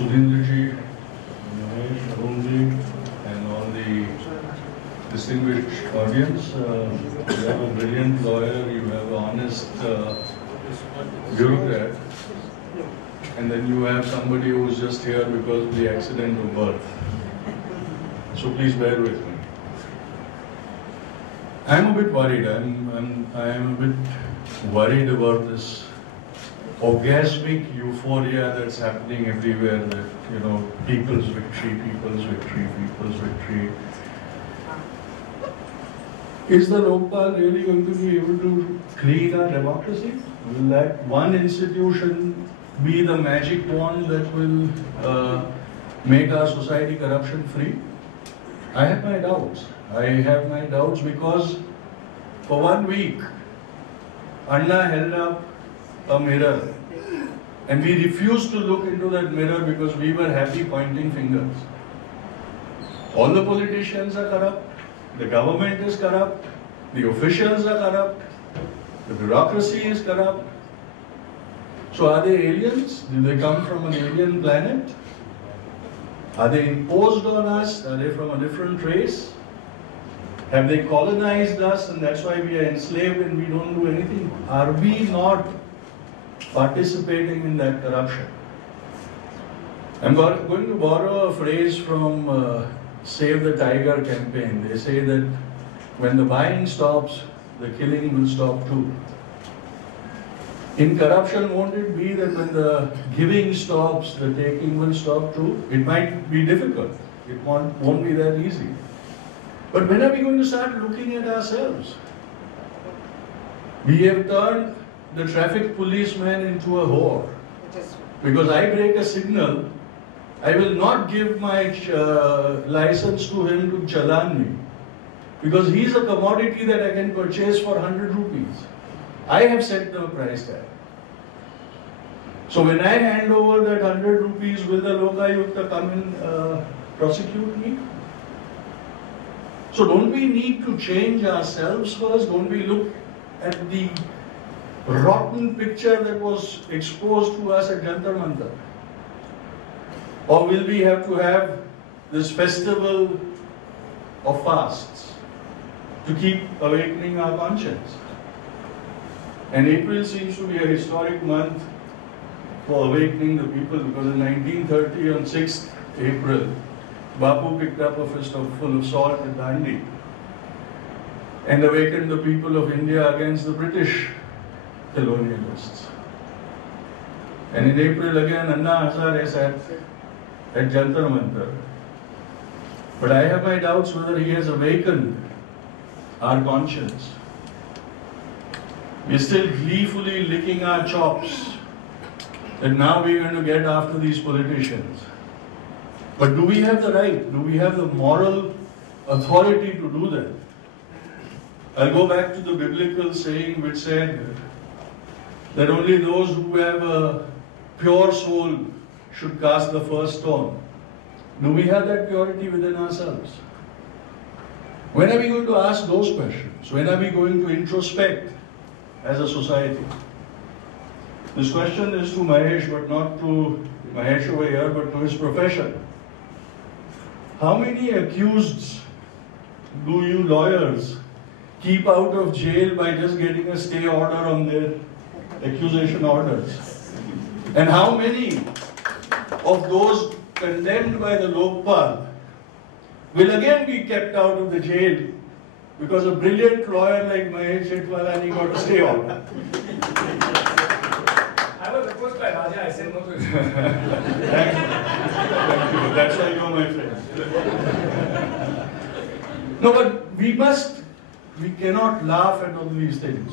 Sudhindraji, Mahesh, Arunji, and all the distinguished audience. You have a brilliant lawyer, you have an honest bureaucrat, and then you have somebody who is just here because of the accident of birth. So please bear with me. I am a bit worried. I am a bit worried about this orgasmic euphoria that's happening everywhere. That, you know, people's victory, people's victory, people's victory. Is the Lokpal really going to be able to clean our democracy? Will that one institution be the magic wand that will make our society corruption free? I have my doubts. I have my doubts because for 1 week, Anna held up a mirror and we refused to look into that mirror because we were happy pointing fingers. All the politicians are corrupt, the government is corrupt, the officials are corrupt, the bureaucracy is corrupt. So are they aliens? Do they come from an alien planet? Are they imposed on us? Are they from a different race? Have they colonized us and that's why we are enslaved and we don't do anything? Are we not participating in that corruption? I'm going to borrow a phrase from Save the Tiger campaign. They say that when the buying stops, the killing will stop too. In corruption, won't it be that when the giving stops, the taking will stop too? It might be difficult. It won't be that easy. But when are we going to start looking at ourselves? We have turned the traffic policeman into a whore. Because I break a signal, I will not give my license to him to challan me. Because he's a commodity that I can purchase for 100 rupees. I have set the price tag. So when I hand over that 100 rupees, will the Lokayukta come and prosecute me? So don't we need to change ourselves first? Don't we look at the rotten picture that was exposed to us at Jantar Mantar? Or will we have to have this festival of fasts to keep awakening our conscience? And April seems to be a historic month for awakening the people because in 1930 on 6th April, Bapu picked up a fistful of salt at Dandi and awakened the people of India against the British colonialists. And in April again, Anna Hazare sat at Jantar Mantar. But I have my doubts whether he has awakened our conscience. We're still gleefully licking our chops that now we're going to get after these politicians. But do we have the right? Do we have the moral authority to do that? I'll go back to the biblical saying which said that only those who have a pure soul should cast the first stone. Do we have that purity within ourselves? When are we going to ask those questions? When are we going to introspect as a society? This question is to Mahesh, but not to Mahesh over here, but to his profession. How many accused do you lawyers keep out of jail by just getting a stay order on their accusation orders? And how many of those condemned by the Lokpal will again be kept out of the jail because a brilliant lawyer like Mahesh Jethmalani got a stay order? I was approached by Raja, I said no to it. Thank you. That's why you're my friend. No, but we cannot laugh at all these things.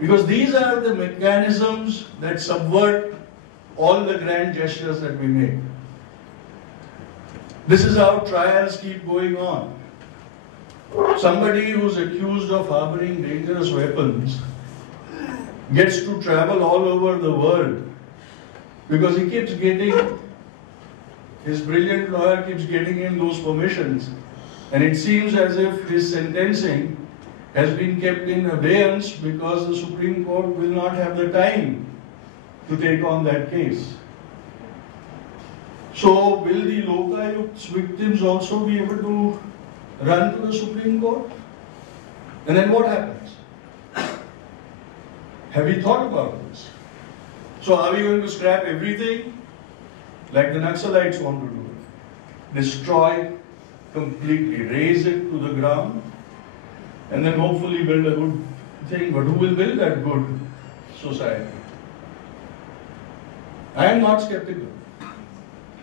Because these are the mechanisms that subvert all the grand gestures that we make. This is how trials keep going on. Somebody who's accused of harboring dangerous weapons gets to travel all over the world because he keeps getting, his brilliant lawyer keeps getting him those permissions, and it seems as if his sentencing has been kept in abeyance because the Supreme Court will not have the time to take on that case. So will the Lokayukt's victims also be able to run to the Supreme Court? And then what happens? Have we thought about this? So are we going to scrap everything like the Naxalites want to do? Destroy completely, raze it to the ground, and then hopefully build a good thing. But who will build that good society? I am not skeptical.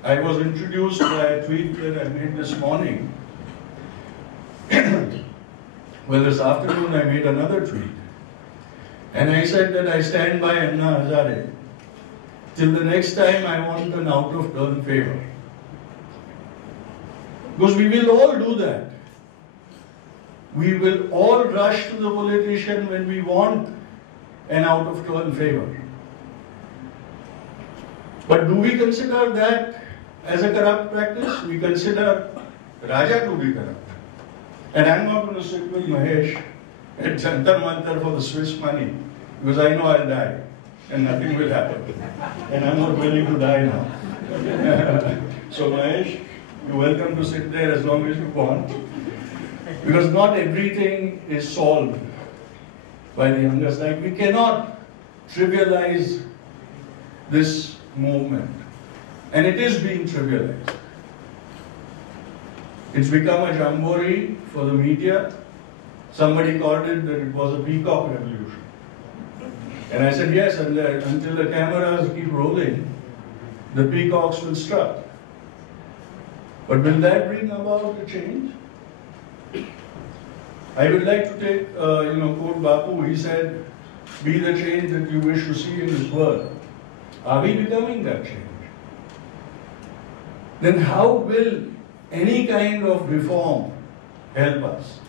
I was introduced by a tweet that I made this morning. Well, this afternoon I made another tweet. And I said that I stand by Anna Hazare till the next time I want an out-of-turn favor. Because we will all do that. We will all rush to the politician when we want an out-of-turn favor. But do we consider that as a corrupt practice? We consider Raja to be corrupt. And I'm not going to sit with Mahesh at Jantar Mantar for the Swiss money, because I know I'll die and nothing will happen. And I'm not willing to die now. So Mahesh, you're welcome to sit there as long as you want, because not everything is solved by the youngest. Like, we cannot trivialize this movement, and it is being trivialized. It's become a jamboree for the media. Somebody called it that it was a peacock revolution. And I said, yes, until the cameras keep rolling, the peacocks will strut. But will that bring about a change? I would like to take, quote Bapu. He said, be the change that you wish to see in this world. Are we becoming that change? Then how will any kind of reform help us?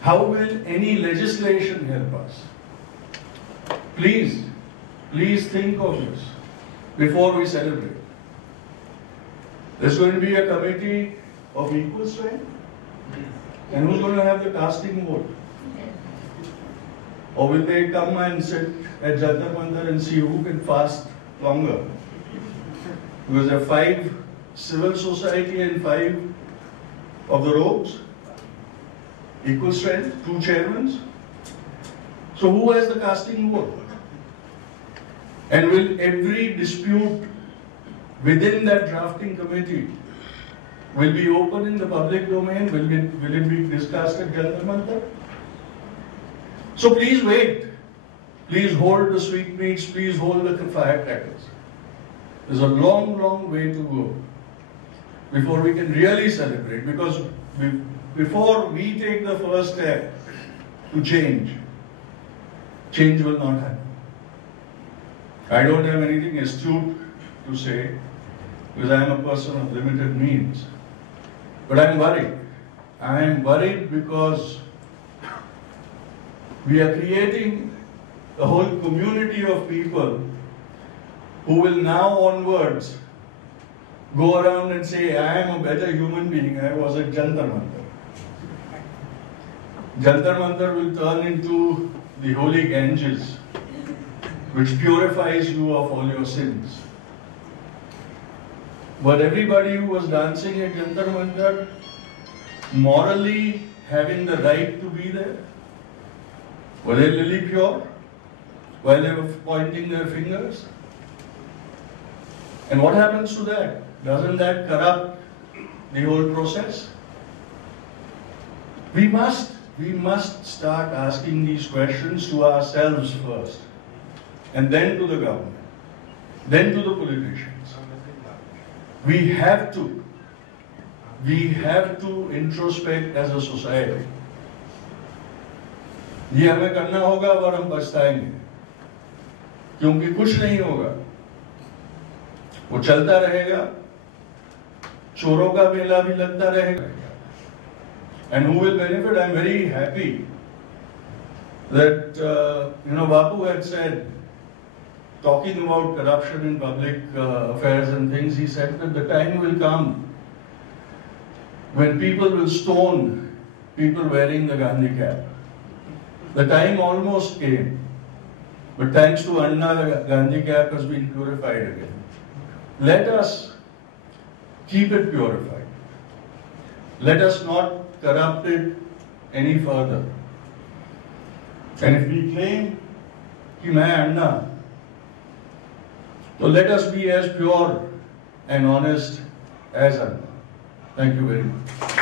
How will any legislation help us? Please think of this before we celebrate. There's going to be a committee of equal strength. And who's going to have the casting vote? Or will they come and sit at Jantar Mantar and see who can fast longer? Because there are 5 civil society and 5 of the rogues. Equal strength, 2 chairmen. So who has the casting vote? And will every dispute within that drafting committee will be open in the public domain? Will it be discussed at Jantar Mantar? So please wait. Please hold the sweetmeats. Please hold the firecrackers. There's a long, long way to go before we can really celebrate. Because before we take the first step to change will not happen. I don't have anything astute to say, because I am a person of limited means. But I'm worried. I am worried because we are creating a whole community of people who will now onwards go around and say, I am a better human being. I was at Jantar Mantar. Jantar Mantar will turn into the holy Ganges, which purifies you of all your sins. But everybody who was dancing at Jantar Mantar, morally having the right to be there, were they really pure while they were pointing their fingers? And what happens to that? Doesn't that corrupt the whole process? We must start asking these questions to ourselves first, and then to the government, then to the politicians. We have to introspect as a society. ये हमें करना होगा और हम पछताएंगे, क्योंकि कुछ नहीं होगा, वो चलता रहेगा, चोरों का मेला भी लगता रहेगा. And who will benefit? I'm very happy that Bapu had said, talking about corruption in public affairs and things, he said that the time will come when people will stone people wearing the Gandhi cap. The time almost came, but thanks to Anna, the Gandhi cap has been purified again. Let us keep it purified. Let us not corrupt it any further. And if we claim कि मैं अन्ना, so let us be as pure and honest as Anna. Thank you very much.